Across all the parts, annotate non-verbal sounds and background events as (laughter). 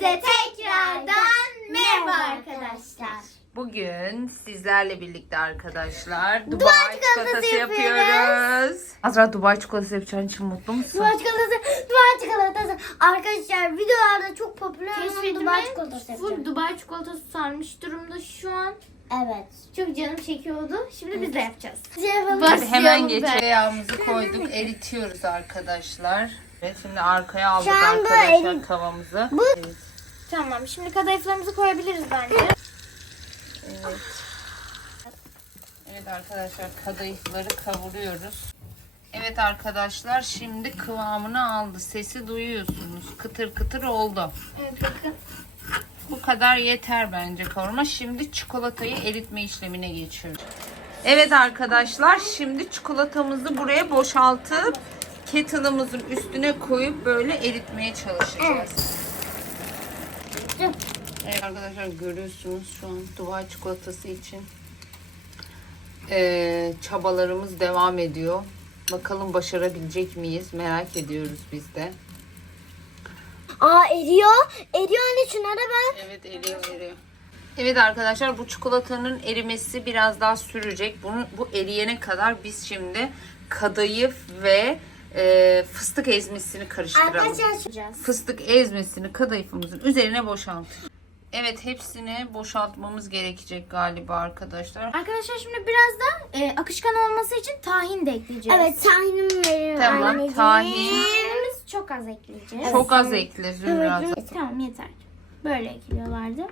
Hepinize tekrardan merhaba arkadaşlar. Bugün sizlerle birlikte arkadaşlar Dubai, Dubai çikolatası, çikolatası yapıyoruz. Azra Dubai çikolatası yapacağın için mutlu musun? Dubai çikolatası, Dubai çikolatası. Arkadaşlar videolarda çok popüler olan Keşfetime Dubai çikolatası full yapacağım. Dubai çikolatası sarmış durumda şu an. Evet. Çok canım çekiyordu. Şimdi biz de yapacağız. Yapalım. Hadi hemen geç. ben. Tereyağımızı koyduk, eritiyoruz arkadaşlar. Evet şimdi arkaya aldık Şu anda arkadaşlar erit- tavamızı. Bu- Evet. Tamam şimdi kadayıflarımızı koyabiliriz bence. Evet. Evet arkadaşlar kadayıfları kavuruyoruz. Evet arkadaşlar şimdi kıvamını aldı. Sesi duyuyorsunuz. Kıtır kıtır oldu. Evet bakın. Bu kadar yeter bence kavurma. Şimdi çikolatayı eritme işlemine geçiyoruz. Evet arkadaşlar şimdi çikolatamızı buraya boşaltıp kettle'ımızın üstüne koyup böyle eritmeye çalışacağız. Evet arkadaşlar görüyorsunuz şu an Dubai çikolatası için eee, çabalarımız devam ediyor. Bakalım başarabilecek miyiz merak ediyoruz biz de. Aa eriyor. Eriyor anne şunlara bak. Evet eriyor eriyor. Evet arkadaşlar bu çikolatanın erimesi biraz daha sürecek. Bunu bu eriyene kadar biz şimdi kadayıf ve e, fıstık ezmesini karıştıralım. Arkadaşlar Fıstık ezmesini kadayıfımızın üzerine boşaltıyoruz. Evet hepsini boşaltmamız gerekecek galiba arkadaşlar. Arkadaşlar şimdi biraz da e, akışkan olması için tahin de ekleyeceğiz. Evet tahinimi veriyorum Tamam, anneciğim. tahin. Tahinimiz çok az ekleyeceğiz. Çok az ekle Zümra. Tamam yeter. Böyle ekliyorlardı.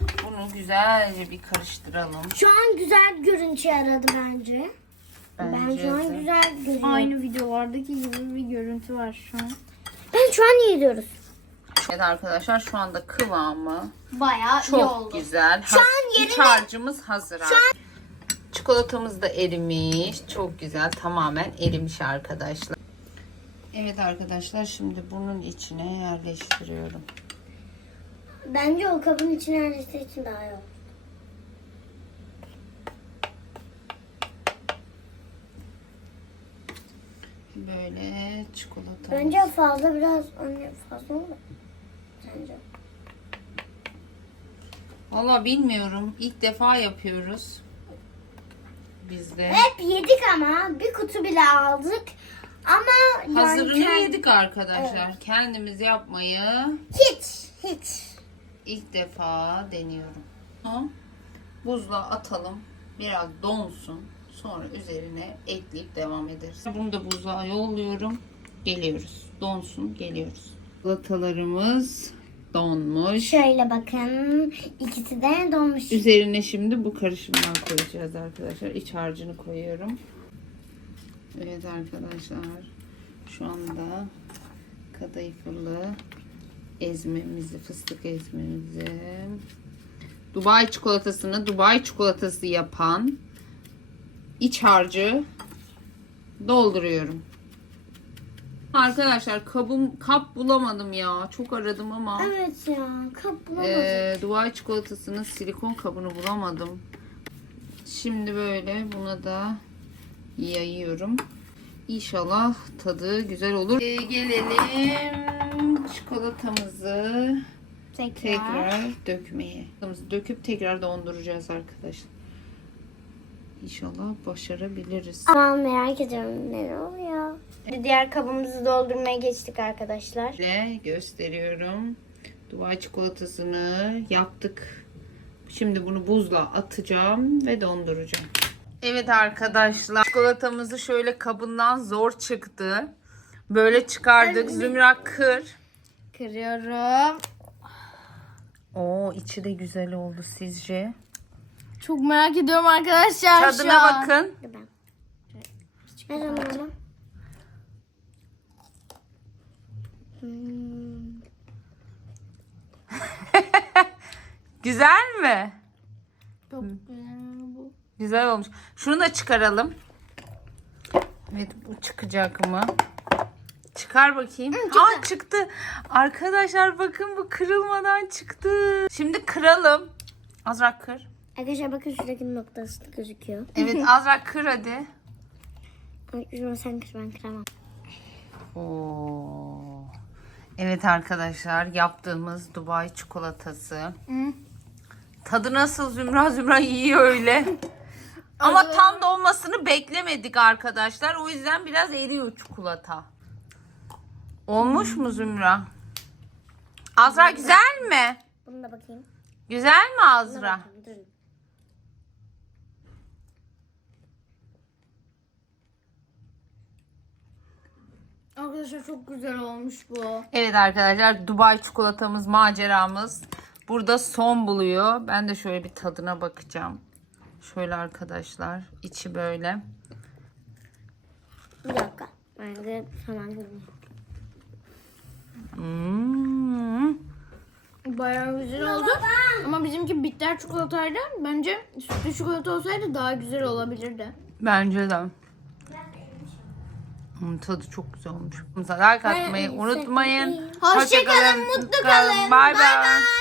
Bunu güzelce bir karıştıralım. Şu an güzel görüntü aradı bence. Ben Bence şu an de. güzel görüyorum. Aynı videolardaki gibi bir görüntü var şu an. Ben şu an iyi diyoruz. Evet arkadaşlar şu anda kıvamı Bayağı iyi Çok oldu. güzel. Şu an İç yerine- harcımız hazır. artık. Çikolatamız da erimiş. Çok güzel. Tamamen erimiş arkadaşlar. Evet arkadaşlar şimdi bunun içine yerleştiriyorum. Bence o kabın içine yerleştiği için daha iyi olur. Böyle çikolata. Bence fazla biraz anne fazla mı? Sence? Valla bilmiyorum. İlk defa yapıyoruz. Biz de. Hep yedik ama bir kutu bile aldık. Ama yani Hazırını kend- yedik arkadaşlar. Kendimiz yapmayı Hiç, hiç. ilk defa deniyorum. Bunu Buzluğa atalım. Biraz donsun. Sonra üzerine ekleyip devam ederiz. Bunu da buzluğa yolluyorum. Geliyoruz. Donsun. Geliyoruz. Salatalarımız donmuş. Şöyle bakın. ikisi de donmuş. Üzerine şimdi bu karışımdan koyacağız arkadaşlar. İç harcını koyuyorum. Evet arkadaşlar. Şu anda kadayıflı ezmemizi, fıstık ezmemizi Dubai çikolatasını Dubai çikolatası yapan iç harcı dolduruyorum. Arkadaşlar kabım kap bulamadım ya. Çok aradım ama. Evet ya. Kap bulamadık. Ee, Dubai çikolatasının silikon kabını bulamadım. Şimdi böyle buna da yayıyorum. İnşallah tadı güzel olur. Ee, gelelim çikolatamızı Tekrar. tekrar dökmeye. Döküp tekrar donduracağız arkadaşlar. İnşallah başarabiliriz. Ama merak ediyorum ne oluyor. Diğer kabımızı doldurmaya geçtik arkadaşlar. Size gösteriyorum. Dubai çikolatasını yaptık. Şimdi bunu buzla atacağım ve donduracağım. Evet arkadaşlar çikolatamızı şöyle kabından zor çıktı. Böyle çıkardık. Zümra kır. Kırıyorum. Oo içi de güzel oldu sizce. Çok merak ediyorum arkadaşlar şu Tadına an. bakın. Hmm. (laughs) Güzel mi? Çok güzel bu. Güzel olmuş. Şunu da çıkaralım. Evet bu çıkacak mı? Çıkar bakayım. Aa çıktı. Arkadaşlar bakın bu kırılmadan çıktı. Şimdi kıralım. Azra kır. Arkadaşlar bakın şuradaki noktası gözüküyor. Evet (laughs) Azra kır hadi. Şunu sen kır ben kıramam. Oo. Evet arkadaşlar yaptığımız Dubai çikolatası. Tadı nasıl Zümra Zümra yiyor öyle. (laughs) Ama tam da olmasını beklemedik arkadaşlar. O yüzden biraz eriyor çikolata. Olmuş mu Zümra? Azra güzel mi? Bunu da bakayım. Güzel mi Azra? Durun. Arkadaşlar çok güzel olmuş bu. Evet arkadaşlar Dubai çikolatamız maceramız burada son buluyor. Ben de şöyle bir tadına bakacağım. Şöyle arkadaşlar içi böyle. Bir dakika. Ben de hemen. Hmm. Bayağı güzel oldu. Ama bizimki bitter çikolataydı. Bence sütlü çikolata olsaydı daha güzel olabilirdi. Bence de. Hmm, tadı çok güzel olmuş. Like atmayı unutmayın. Hoşça kalın, mutlu kalın. Bay bay.